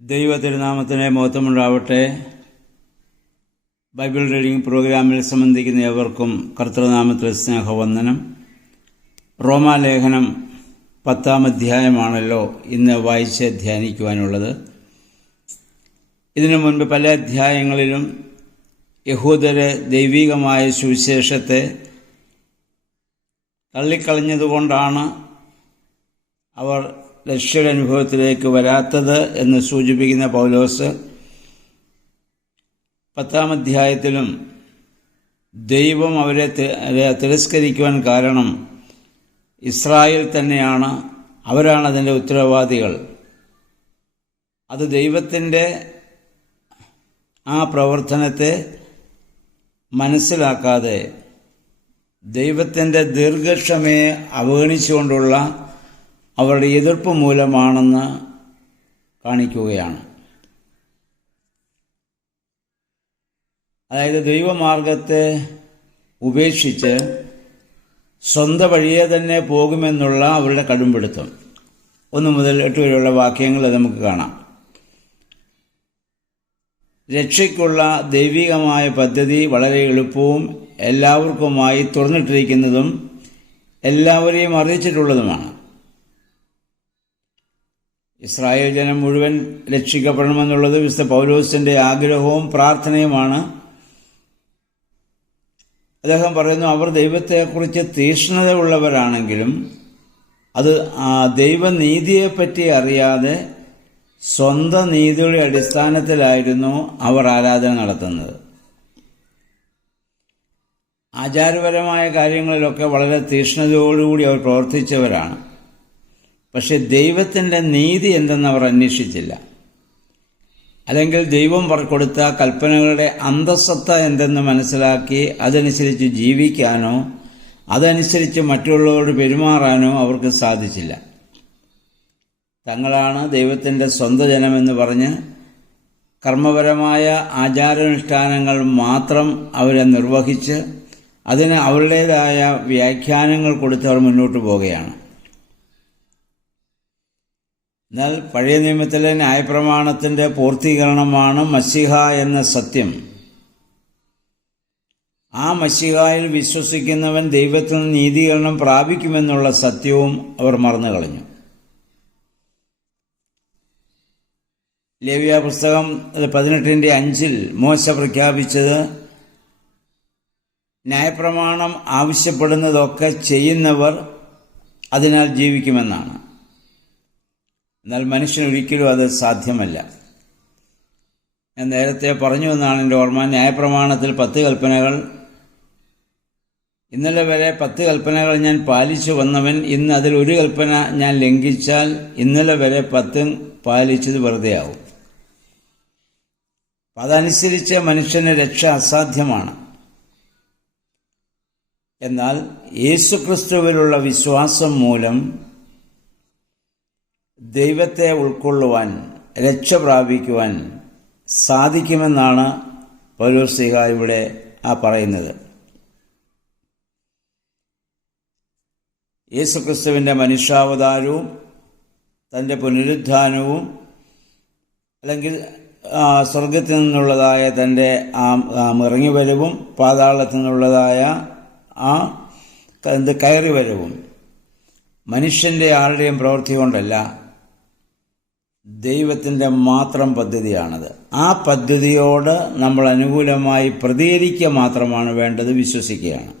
ദൈവ തിരുനാമത്തിന് മഹത്വമുണ്ടാവട്ടെ. Bible reading പ്രോഗ്രാമിൽ സംബന്ധിക്കുന്ന ഏവർക്കും കർത്തൃനാമത്തിൽ സ്നേഹവന്ദനം. റോമാലേഖനം 10-ാം അധ്യായമാണല്ലോ ഇന്ന് വായിച്ച് ധ്യാനിക്കുവാനുള്ളത്. ഇതിനു മുൻപ് പല അധ്യായങ്ങളിലും യഹൂദരെ ദൈവികമായ സുവിശേഷത്തെ തള്ളിക്കളഞ്ഞതുകൊണ്ടാണ് അവർ രക്ഷയുടെ വരാത്തത് എന്ന് സൂചിപ്പിക്കുന്ന പൗലോസ് 10-ാം അധ്യായത്തിലും ദൈവം അവരെ തിരസ്കരിക്കുവാൻ കാരണം ഇസ്രായേൽ തന്നെയാണ്, അവരാണ് അതിൻ്റെ ഉത്തരവാദികൾ. അത് ദൈവത്തിൻ്റെ ആ പ്രവർത്തനത്തെ മനസ്സിലാക്കാതെ ദൈവത്തിൻ്റെ ദീർഘക്ഷമയെ അവഗണിച്ചുകൊണ്ടുള്ള അവരുടെ എതിർപ്പ് മൂലമാണെന്ന് കാണിക്കുകയാണ്. അതായത് ദൈവമാർഗത്തെ ഉപേക്ഷിച്ച് സ്വന്തം വഴിയെ തന്നെ പോകുമെന്നുള്ള അവരുടെ കടുംപിടുത്തം. 1 മുതൽ 8 വരെയുള്ള വാക്യങ്ങൾ നമുക്ക് കാണാം. രക്ഷയ്ക്കുള്ള ദൈവികമായ പദ്ധതി വളരെ എളുപ്പവും എല്ലാവർക്കുമായി തുറന്നിട്ടിരിക്കുന്നതും എല്ലാവരെയും അറിയിച്ചിട്ടുള്ളതുമാണ്. ഇസ്രായേൽ ജനം മുഴുവൻ രക്ഷിക്കപ്പെടണമെന്നുള്ളത് വിശുദ്ധ പൗലോസിന്റെ ആഗ്രഹവും പ്രാർത്ഥനയുമാണ്. അദ്ദേഹം പറയുന്നു, അവർ ദൈവത്തെക്കുറിച്ച് തീക്ഷ്ണതയുള്ളവരാണെങ്കിലും അത് ദൈവനീതിയെപ്പറ്റി അറിയാതെ സ്വന്തം നീതിയുടെ അടിസ്ഥാനത്തിലായിരുന്നു അവർ ആരാധന നടത്തുന്നത്. ആചാരപരമായ കാര്യങ്ങളിലൊക്കെ വളരെ തീക്ഷ്ണതയോടുകൂടി അവർ പ്രവർത്തിച്ചവരാണ്. പക്ഷെ ദൈവത്തിൻ്റെ നീതി എന്തെന്ന് അവർ അന്വേഷിച്ചില്ല. അല്ലെങ്കിൽ ദൈവം കൊടുത്ത കൽപ്പനകളുടെ അന്തസ്സത്ത എന്തെന്ന് മനസ്സിലാക്കി അതനുസരിച്ച് ജീവിക്കാനോ അതനുസരിച്ച് മറ്റുള്ളവരോട് പെരുമാറാനോ അവർക്ക് സാധിച്ചില്ല. തങ്ങളാണ് ദൈവത്തിൻ്റെ സ്വന്തം ജനമെന്ന് പറഞ്ഞ് കർമ്മപരമായ ആചാരാനുഷ്ഠാനങ്ങൾ മാത്രം അവരെ നിർവഹിച്ച് അതിന് അവരുടേതായ വ്യാഖ്യാനങ്ങൾ കൊടുത്ത് അവർ മുന്നോട്ട് പോവുകയാണ്. എന്നാൽ പഴയ നിയമത്തിലെ ന്യായപ്രമാണത്തിൻ്റെ പൂർത്തീകരണമാണ് മശിഹ എന്ന സത്യം. ആ മശിഹായിൽ വിശ്വസിക്കുന്നവൻ ദൈവത്തിൽ നിന്ന് നീതീകരണം പ്രാപിക്കുമെന്നുള്ള സത്യവും അവർ മറന്നു കളഞ്ഞു. ലേവ്യ പുസ്തകം 18:5 മോശ പ്രഖ്യാപിച്ചത് ന്യായപ്രമാണം ആവശ്യപ്പെടുന്നതൊക്കെ ചെയ്യുന്നവർ അതിനാൽ ജീവിക്കുമെന്നാണ്. എന്നാൽ മനുഷ്യനൊരിക്കലും അത് സാധ്യമല്ല. ഞാൻ നേരത്തെ പറഞ്ഞു എന്നാണ് എൻ്റെ ഓർമ്മ. ന്യായപ്രമാണത്തിൽ 10 കൽപ്പനകൾ, ഇന്നലെ വരെ 10 കൽപ്പനകൾ ഞാൻ പാലിച്ചു വന്നവൻ ഇന്ന് അതിൽ ഒരു കൽപ്പന ഞാൻ ലംഘിച്ചാൽ ഇന്നലെ വരെ 10 പാലിച്ചത് വെറുതെയാവും. അതനുസരിച്ച് മനുഷ്യന് രക്ഷ അസാധ്യമാണ്. എന്നാൽ യേശുക്രിസ്തുവിലുള്ള വിശ്വാസം മൂലം ദൈവത്തെ ഉൾക്കൊള്ളുവാൻ, രക്ഷ പ്രാപിക്കുവാൻ സാധിക്കുമെന്നാണ് പൗലോസ്ലീഹ ഇവിടെ പറയുന്നത്. യേശുക്രിസ്തുവിൻ്റെ മനുഷ്യാവതാരവും തൻ്റെ പുനരുദ്ധാനവും അല്ലെങ്കിൽ സ്വർഗത്തിൽ നിന്നുള്ളതായ തൻ്റെ ഇറങ്ങിവരവും പാതാളത്തിൽ നിന്നുള്ളതായ കയറിവരവും മനുഷ്യൻ്റെ ആരുടെയും പ്രവൃത്തി കൊണ്ടല്ല, ദൈവത്തിൻ്റെ മാത്രം പദ്ധതിയാണത്. ആ പദ്ധതിയോട് നമ്മൾ അനുകൂലമായി പ്രതികരിക്കുക മാത്രമാണ് വേണ്ടത്, വിശ്വസിക്കുകയാണ്.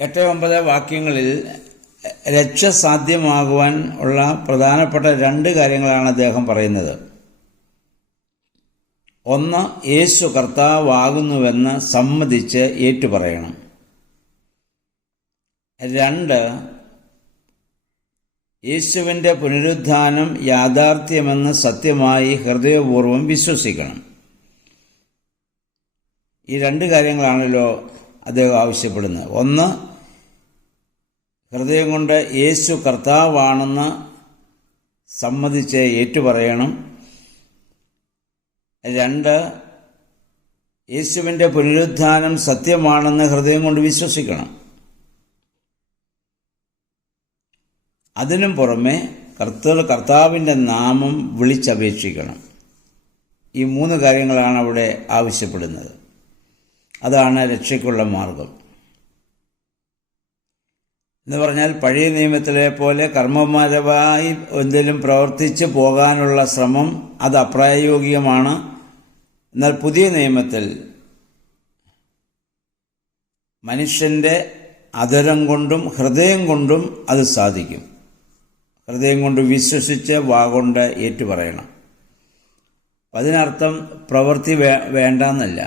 8-9 വാക്യങ്ങളിൽ രക്ഷ സാധ്യമാകുവാൻ ഉള്ള പ്രധാനപ്പെട്ട 2 കാര്യങ്ങളാണ് അദ്ദേഹം പറയുന്നത്. 1, യേശു കർത്താവാകുന്നുവെന്ന് സമ്മതിച്ച് ഏറ്റുപറയണം. 2, യേശുവിൻ്റെ പുനരുദ്ധാനം യാഥാർത്ഥ്യമെന്ന് സത്യമായി ഹൃദയപൂർവ്വം വിശ്വസിക്കണം. ഈ 2 കാര്യങ്ങളാണല്ലോ അദ്ദേഹം ആവശ്യപ്പെടുന്നത്. 1, ഹൃദയം കൊണ്ട് യേശു കർത്താവാണെന്ന് സമ്മതിച്ച് ഏറ്റുപറയണം. 2, യേശുവിൻ്റെ പുനരുദ്ധാനം സത്യമാണെന്ന് ഹൃദയം കൊണ്ട് വിശ്വസിക്കണം. അതിനും പുറമെ കർത്താവിൻ്റെ നാമം വിളിച്ചപേക്ഷിക്കണം. ഈ 3 കാര്യങ്ങളാണ് അവിടെ ആവശ്യപ്പെടുന്നത്. അതാണ് രക്ഷയ്ക്കുള്ള മാർഗം. എന്ന് പറഞ്ഞാൽ പഴയ നിയമത്തിലെ പോലെ കർമ്മപരമായി എന്തെങ്കിലും പ്രവർത്തിച്ച് പോകാനുള്ള ശ്രമം അത് അപ്രായോഗികമാണ്. എന്നാൽ പുതിയ നിയമത്തിൽ മനുഷ്യൻ്റെ അധരം കൊണ്ടും ഹൃദയം കൊണ്ടും അത് സാധിക്കും. ഹൃദയം കൊണ്ട് വിശ്വസിച്ച് വാഗൊണ്ട് ഏറ്റുപറയണം. അതിനർത്ഥം പ്രവൃത്തി വേണ്ടെന്നല്ല.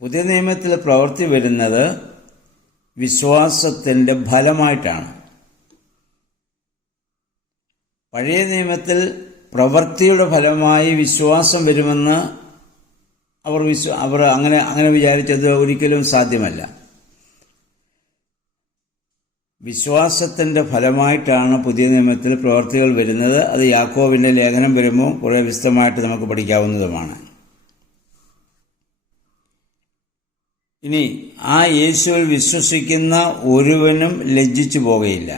പുതിയ നിയമത്തിൽ പ്രവൃത്തി വരുന്നത് വിശ്വാസത്തിൻ്റെ ഫലമായിട്ടാണ്. പഴയ നിയമത്തിൽ പ്രവൃത്തിയുടെ ഫലമായി വിശ്വാസം വരുമെന്ന് അവർ അങ്ങനെ വിചാരിച്ചത് ഒരിക്കലും സാധ്യമല്ല. വിശ്വാസത്തിൻ്റെ ഫലമായിട്ടാണ് പുതിയ നിയമത്തിൽ പ്രവൃത്തികൾ വരുന്നത്. അത് യാക്കോബിൻ്റെ ലേഖനം വരുമ്പോൾ കുറേ വിശദമായിട്ട് നമുക്ക് പഠിക്കാവുന്നതുമാണ്. ഇനി ആ യേശുവിൽ വിശ്വസിക്കുന്ന ഒരുവനും ലജ്ജിച്ചു പോകുകയില്ല.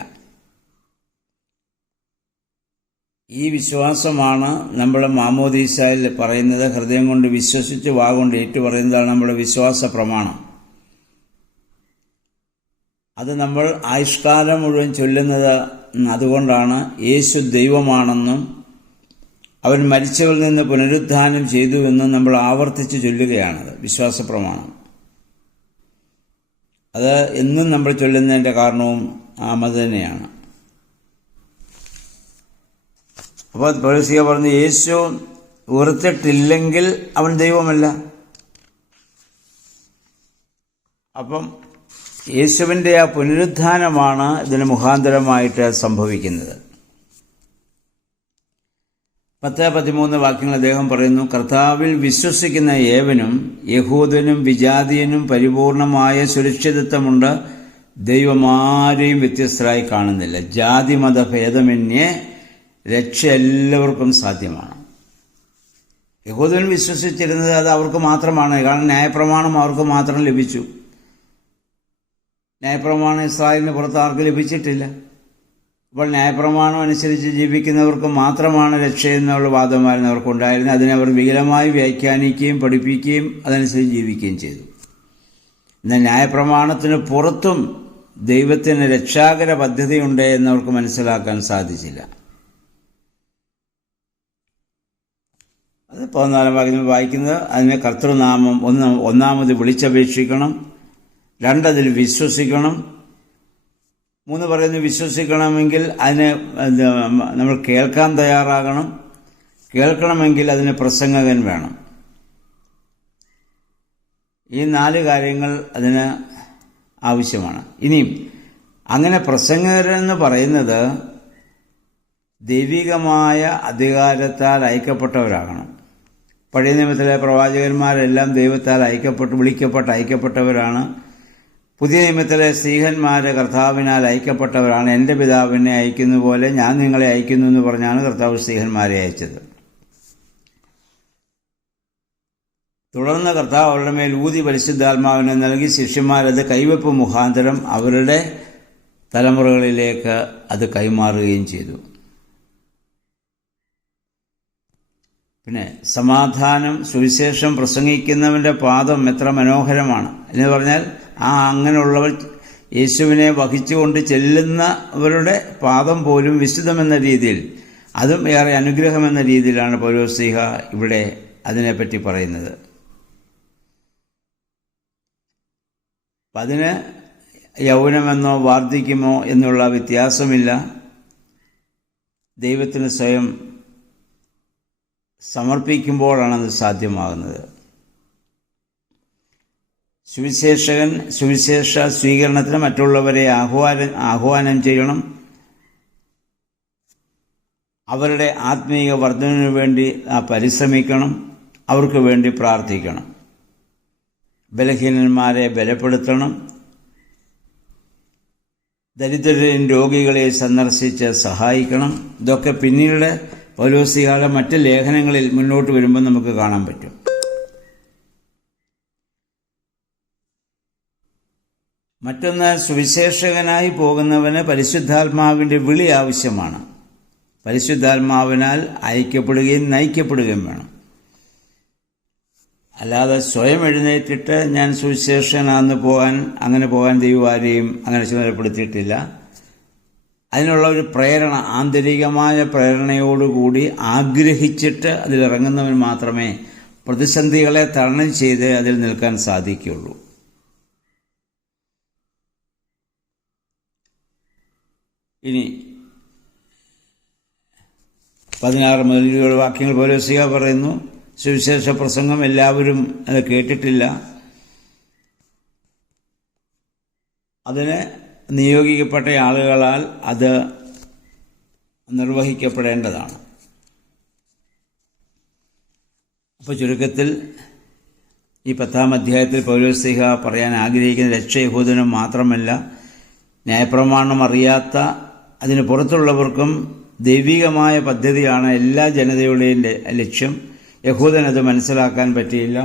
ഈ വിശ്വാസമാണ് നമ്മുടെ മാമോദീസയിൽ പറയുന്നത്. ഹൃദയം കൊണ്ട് വിശ്വസിച്ച് വാഗൊണ്ട് ഏറ്റുപറയുന്നതാണ് നമ്മുടെ വിശ്വാസ പ്രമാണം. അത് നമ്മൾ ആയുഷ്കാലം മുഴുവൻ ചൊല്ലുന്നത് അതുകൊണ്ടാണ്. യേശു ദൈവമാണെന്നും അവൻ മരിച്ചവരിൽ നിന്ന് പുനരുദ്ധാനം ചെയ്തുവെന്നും നമ്മൾ ആവർത്തിച്ച് ചൊല്ലുകയാണത് വിശ്വാസ പ്രമാണം. അത് എന്നും നമ്മൾ ചൊല്ലുന്നതിൻ്റെ കാരണവും അത് തന്നെയാണ്. അപ്പോൾ പൗലോസ് പറഞ്ഞു, യേശു ഉയർത്തിട്ടില്ലെങ്കിൽ അവൻ ദൈവമല്ല. അപ്പം യേശുവിൻ്റെ ആ പുനരുദ്ധാനമാണ് ഇതിന് മുഖാന്തരമായിട്ട് സംഭവിക്കുന്നത്. 10-13 വാക്യങ്ങൾ അദ്ദേഹം പറയുന്നു, കർത്താവിൽ വിശ്വസിക്കുന്ന ഏവനും യഹൂദനും വിജാതിയനും പരിപൂർണമായ സുരക്ഷിതത്വമുണ്ട്. ദൈവം ആരെയും വ്യത്യസ്തരായി കാണുന്നില്ല. ജാതി മത ഭേദമന്യേ രക്ഷ എല്ലാവർക്കും സാധ്യമാണ്. യഹൂദൻ വിശ്വസിച്ചിരുന്നത് അത് അവർക്ക് മാത്രമാണ്. കാരണം ന്യായപ്രമാണം അവർക്ക് മാത്രം ലഭിച്ചു. ന്യായപ്രമാണം ഇസ്രായേലിന് പുറത്ത് ആർക്കും ലഭിച്ചിട്ടില്ല. അപ്പോൾ ന്യായപ്രമാണം അനുസരിച്ച് ജീവിക്കുന്നവർക്ക് മാത്രമാണ് രക്ഷയെന്നുള്ള വാദമായിരുന്നു അവർക്കുണ്ടായിരുന്നത്. അതിനവർ വികലമായി വ്യാഖ്യാനിക്കുകയും പഠിപ്പിക്കുകയും അതനുസരിച്ച് ജീവിക്കുകയും ചെയ്തു. എന്നാൽ ന്യായപ്രമാണത്തിന് പുറത്തും ദൈവത്തിന് രക്ഷാകര പദ്ധതിയുണ്ട് എന്നവർക്ക് മനസ്സിലാക്കാൻ സാധിച്ചില്ല. അത് 14 വാക്യത്തിൽ വായിക്കുന്നത്, അതിന് കർത്തൃനാമം ഒന്നാമത് വിളിച്ചപേക്ഷിക്കണം, 2 അതിൽ വിശ്വസിക്കണം, 3 പറയുന്നു വിശ്വസിക്കണമെങ്കിൽ അതിന് നമ്മൾ കേൾക്കാൻ തയ്യാറാകണം, കേൾക്കണമെങ്കിൽ അതിന് പ്രസംഗകൻ വേണം. ഈ 4 കാര്യങ്ങൾ അതിന് ആവശ്യമാണ്. ഇനിയും അങ്ങനെ പ്രസംഗകരെന്ന് പറയുന്നത് ദൈവികമായ അധികാരത്താൽ അയക്കപ്പെട്ടവരാകണം. പഴയ നിയമത്തിലെ പ്രവാചകന്മാരെല്ലാം ദൈവത്താൽ അയക്കപ്പെട്ടവരാണ്. പുതിയ നിയമത്തിലെ സ്ത്രീഹന്മാരെ കർത്താവിനാൽ അയക്കപ്പെട്ടവരാണ്. എൻ്റെ പിതാവിനെ അയക്കുന്ന പോലെ ഞാൻ നിങ്ങളെ അയക്കുന്നു എന്ന് പറഞ്ഞാണ് കർത്താവ് സ്ത്രീഹന്മാരെ അയച്ചത്. തുടർന്ന് കർത്താവ് അവരുടെ മേൽ ഊതി പരിശുദ്ധാത്മാവിനെ നൽകി ശിഷ്യന്മാരത് കൈവെപ്പ് മുഖാന്തരം അവരുടെ തലമുറകളിലേക്ക് അത് കൈമാറുകയും ചെയ്തു. പിന്നെ സമാധാനം, സുവിശേഷം പ്രസംഗിക്കുന്നവൻ്റെ പാദം എത്ര മനോഹരമാണ് എന്ന് പറഞ്ഞാൽ അങ്ങനെയുള്ളവർ യേശുവിനെ വഹിച്ചുകൊണ്ട് ചെല്ലുന്നവരുടെ പാദം പോലും വിശുദ്ധമെന്ന രീതിയിൽ, അതും ഏറെ അനുഗ്രഹമെന്ന രീതിയിലാണ് പൗലോസ്ലീഹ ഇവിടെ അതിനെപ്പറ്റി പറയുന്നത്. അപ്പം അതിന് യൗവനമെന്നോ വാർദ്ധക്യമോ എന്നുള്ള വ്യത്യാസമില്ല. ദൈവത്തിന് സ്വയം സമർപ്പിക്കുമ്പോഴാണത് സാധ്യമാകുന്നത്. സുവിശേഷകൻ സുവിശേഷ സ്വീകരണത്തിന് മറ്റുള്ളവരെ ആഹ്വാനം ചെയ്യണം. അവരുടെ ആത്മീയ വർധനവിനു വേണ്ടി പരിശ്രമിക്കണം. അവർക്ക് വേണ്ടി പ്രാർത്ഥിക്കണം. ബലഹീനന്മാരെ ബലപ്പെടുത്തണം. ദരിദ്രരും രോഗികളെ സന്ദർശിച്ച് സഹായിക്കണം. ഇതൊക്കെ പിന്നീട് പൗലോസ്ലീഹയുടെ മറ്റ് ലേഖനങ്ങളിൽ മുന്നോട്ട് വരുമ്പോൾ നമുക്ക് കാണാൻ പറ്റും. മറ്റൊന്ന്, സുവിശേഷകനായി പോകുന്നവന് പരിശുദ്ധാത്മാവിൻ്റെ വിളി ആവശ്യമാണ്. പരിശുദ്ധാത്മാവിനാൽ അയക്കപ്പെടുകയും നയിക്കപ്പെടുകയും വേണം. അല്ലാതെ സ്വയം എഴുന്നേറ്റിട്ട് ഞാൻ സുവിശേഷകനാന്ന് അങ്ങനെ പോകാൻ ദൈവം ആരെയും അങ്ങനെ ചുമതലപ്പെടുത്തിയിട്ടില്ല. അതിനുള്ള ഒരു പ്രേരണ, ആന്തരികമായ പ്രേരണയോടുകൂടി ആഗ്രഹിച്ചിട്ട് അതിലിറങ്ങുന്നവൻ മാത്രമേ പ്രതിസന്ധികളെ തരണം ചെയ്ത് അതിൽ നിൽക്കാൻ സാധിക്കുകയുള്ളൂ. ഇനി 16 മുതൽ 20 വാക്യങ്ങൾ പൗലോസ്ലീഹ പറയുന്നു, സുവിശേഷ പ്രസംഗം എല്ലാവരും അത് കേട്ടിട്ടില്ല. അതിന് നിയോഗിക്കപ്പെട്ട ആളുകളാൽ അത് നിർവഹിക്കപ്പെടേണ്ടതാണ്. അപ്പോൾ ചുരുക്കത്തിൽ ഈ 10-ാം അധ്യായത്തിൽ പൗലോസ്ലീഹ പറയാൻ ആഗ്രഹിക്കുന്ന രക്ഷ യഹൂദനും മാത്രമല്ല, ന്യായപ്രമാണം അറിയാത്ത അതിന് പുറത്തുള്ളവർക്കും ദൈവികമായ പദ്ധതിയാണ് എല്ലാ ജനതയുടെയും ലക്ഷ്യം. യഹൂദനത് മനസ്സിലാക്കാൻ പറ്റിയില്ല.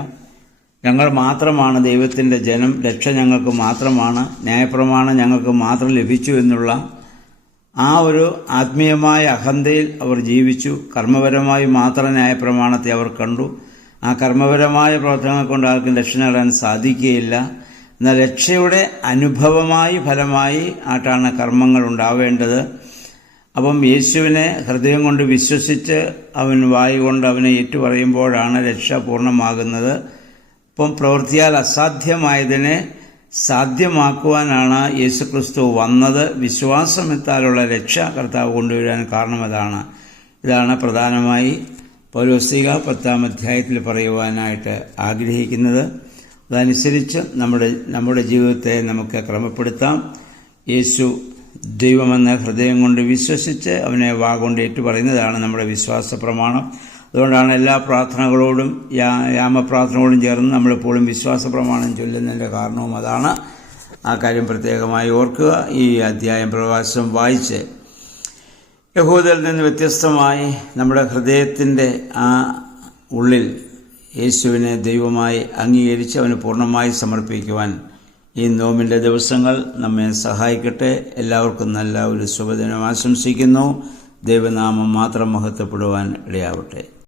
ഞങ്ങൾ മാത്രമാണ് ദൈവത്തിൻ്റെ ജനം, രക്ഷ ഞങ്ങൾക്ക് മാത്രമാണ്, ന്യായപ്രമാണം ഞങ്ങൾക്ക് മാത്രം ലഭിച്ചു എന്നുള്ള ആ ഒരു ആത്മീയമായ അഹന്തയിൽ അവർ ജീവിച്ചു. കർമ്മപരമായി മാത്രം ന്യായപ്രമാണത്തെ അവർ കണ്ടു. ആ കർമ്മപരമായ പ്രവർത്തനങ്ങൾ കൊണ്ട് ആർക്കും രക്ഷ നേടാൻ സാധിക്കുകയില്ല. എന്നാൽ രക്ഷയുടെ അനുഭവമായി ഫലമായി ആയിട്ടാണ് കർമ്മങ്ങൾ ഉണ്ടാവേണ്ടത്. അപ്പം യേശുവിനെ ഹൃദയം കൊണ്ട് വിശ്വസിച്ച് അവൻ വായ് കൊണ്ട് അവനെ ഏറ്റുപറയുമ്പോഴാണ് രക്ഷ പൂർണ്ണമാകുന്നത്. അപ്പം പ്രവൃത്തിയാൽ അസാധ്യമായതിനെ സാധ്യമാക്കുവാനാണ് യേശുക്രിസ്തു വന്നത്. വിശ്വാസമെത്താലുള്ള രക്ഷ കർത്താവ് കൊണ്ടുവരാൻ കാരണം അതാണ്. ഇതാണ് പ്രധാനമായി പൗലോസ്ലീഹ 10-ാം അധ്യായത്തിൽ പറയുവാനായിട്ട് ആഗ്രഹിക്കുന്നത്. അതനുസരിച്ച് നമ്മുടെ ജീവിതത്തെ നമുക്ക് ക്രമപ്പെടുത്താം. യേശു ദൈവമെന്ന് ഹൃദയം കൊണ്ട് വിശ്വസിച്ച് അവനെ വാഗൊണ്ട് ഏറ്റുപറയുന്നതാണ് നമ്മുടെ വിശ്വാസ പ്രമാണം. അതുകൊണ്ടാണ് എല്ലാ പ്രാർത്ഥനകളോടും യാമപ്രാർത്ഥനകളോടും ചേർന്ന് നമ്മളെപ്പോഴും വിശ്വാസ പ്രമാണം ചൊല്ലുന്നതിൻ്റെ കാരണവും അതാണ്. ആ കാര്യം പ്രത്യേകമായി ഓർക്കുക. ഈ അധ്യായം പ്രകാശം വായിച്ച് യഹൂദരിൽ നിന്ന് വ്യത്യസ്തമായി നമ്മുടെ ഹൃദയത്തിൻ്റെ ആ ഉള്ളിൽ യേശുവിനെ ദൈവമായി അംഗീകരിച്ച് അവന് പൂർണ്ണമായി സമർപ്പിക്കുവാൻ ഈ നോമ്പിൻ്റെ ദിവസങ്ങൾ നമ്മെ സഹായിക്കട്ടെ. എല്ലാവർക്കും നല്ല ഒരു ശുഭദിനം ആശംസിക്കുന്നു. ദൈവനാമം മാത്രം മഹത്വപ്പെടുവാൻ ഇടയാവട്ടെ.